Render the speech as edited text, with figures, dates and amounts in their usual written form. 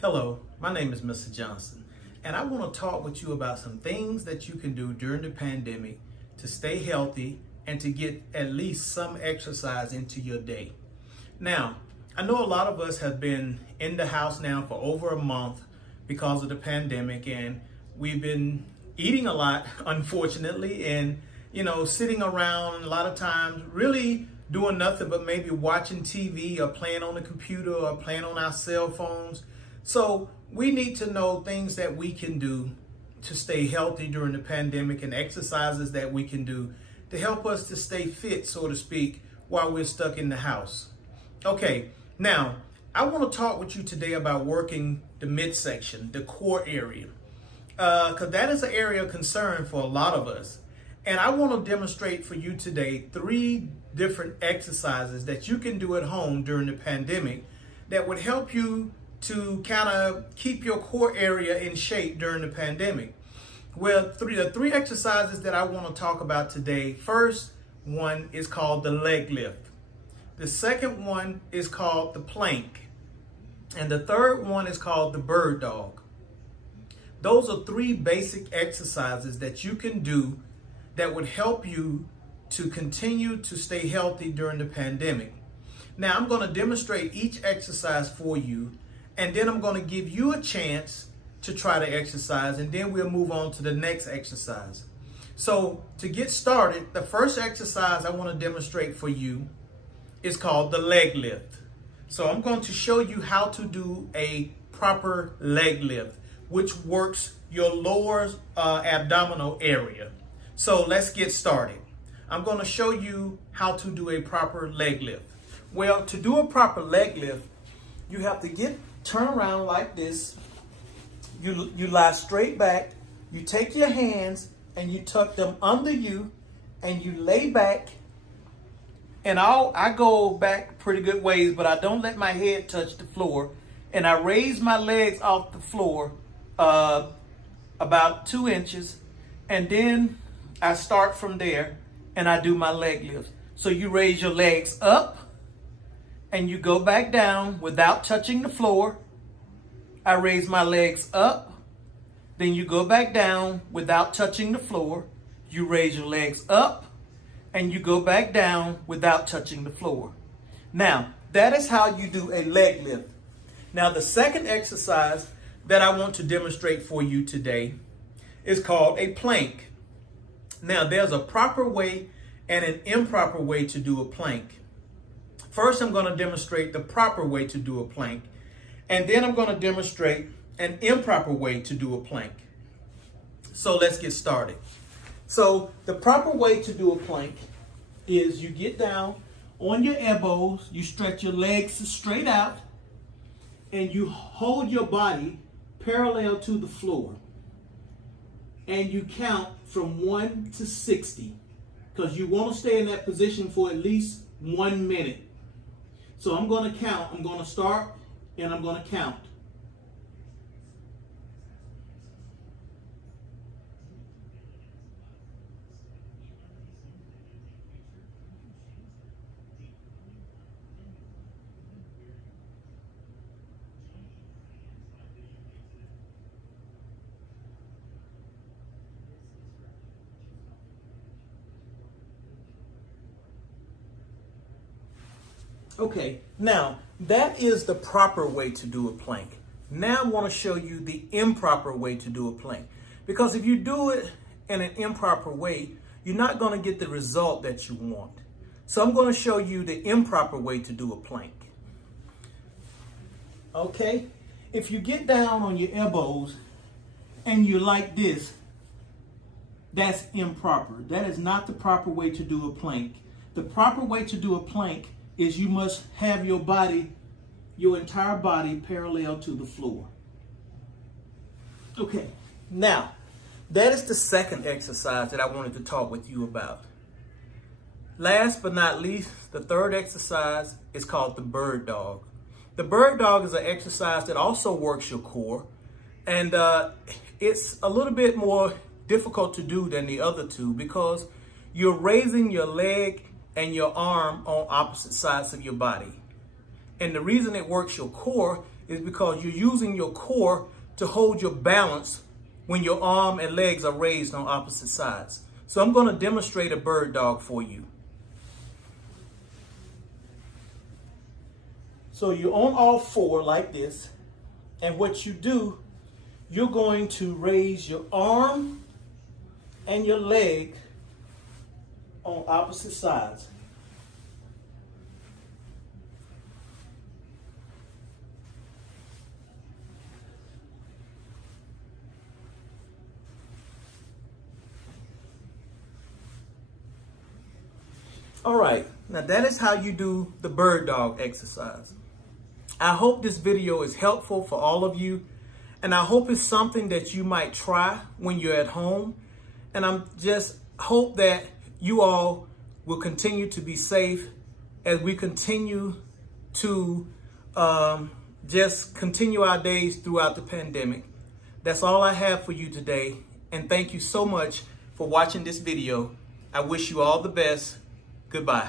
Hello, my name is Mr. Johnson, and I want to talk with you about some things that you can do during the pandemic to stay healthy and to get at least some exercise into your day. Now, I know a lot of us have been in the house now for over a month because of the pandemic, and we've been eating a lot, unfortunately, and sitting around a lot of times really doing nothing but maybe watching TV or playing on the computer or playing on our cell phones. So we need to know things that we can do to stay healthy during the pandemic and exercises that we can do to help us to stay fit, so to speak, while we're stuck in the house. Okay, now I want to talk with you today about working the midsection, the core area, because that is an area of concern for a lot of us. And I want to demonstrate for you today 3 different exercises that you can do at home during the pandemic that would help you to kind of keep your core area in shape during the pandemic. Well, the three exercises that I want to talk about today. First one is called the leg lift. The second one is called the plank. And the third one is called the bird dog. Those are 3 basic exercises that you can do that would help you to continue to stay healthy during the pandemic. Now, I'm going to demonstrate each exercise for you, and then I'm going to give you a chance to try the exercise, and then we'll move on to the next exercise. So to get started, the first exercise I want to demonstrate for you is called the leg lift. So I'm going to show you how to do a proper leg lift, which works your lower abdominal area. So let's get started. I'm going to show you how to do a proper leg lift. Well, to do a proper leg lift, you have to turn around like this. You lie straight back. You take your hands and you tuck them under you, and you lay back. And I go back pretty good ways, but I don't let my head touch the floor. And I raise my legs off the floor about 2 inches, and then I start from there and I do my leg lift. So you raise your legs up and you go back down without touching the floor. I raise my legs up, then you go back down without touching the floor. You raise your legs up and you go back down without touching the floor. Now, that is how you do a leg lift. Now, the second exercise that I want to demonstrate for you today is called a plank. Now, there's a proper way and an improper way to do a plank. First, I'm going to demonstrate the proper way to do a plank, and then I'm going to demonstrate an improper way to do a plank. So let's get started. So the proper way to do a plank is you get down on your elbows, you stretch your legs straight out, and you hold your body parallel to the floor. And you count from 1 to 60, because you want to stay in that position for at least 1 minute. So I'm going to count. I'm going to start and I'm going to count. Okay, now that is the proper way to do a plank. Now I want to show you the improper way to do a plank. Because if you do it in an improper way, you're not going to get the result that you want. So I'm going to show you the improper way to do a plank. Okay, if you get down on your elbows and you like this, that's improper. That is not the proper way to do a plank. The proper way to do a plank is you must have your body, your entire body, parallel to the floor. Okay, now that is the second exercise that I wanted to talk with you about. Last but not least, the third exercise is called the bird dog. The bird dog is an exercise that also works your core, and it's a little bit more difficult to do than the other two because you're raising your leg and your arm on opposite sides of your body. And the reason it works your core is because you're using your core to hold your balance when your arm and legs are raised on opposite sides. So I'm going to demonstrate a bird dog for you. So you're on all four like this, and what you do, you're going to raise your arm and your leg on opposite sides. All right, now that is how you do the bird dog exercise. I hope this video is helpful for all of you, and I hope it's something that you might try when you're at home. And I'm just hope that you all will continue to be safe as we continue to just continue our days throughout the pandemic. That's all I have for you today, and thank you so much for watching this video. I wish you all the best. Goodbye.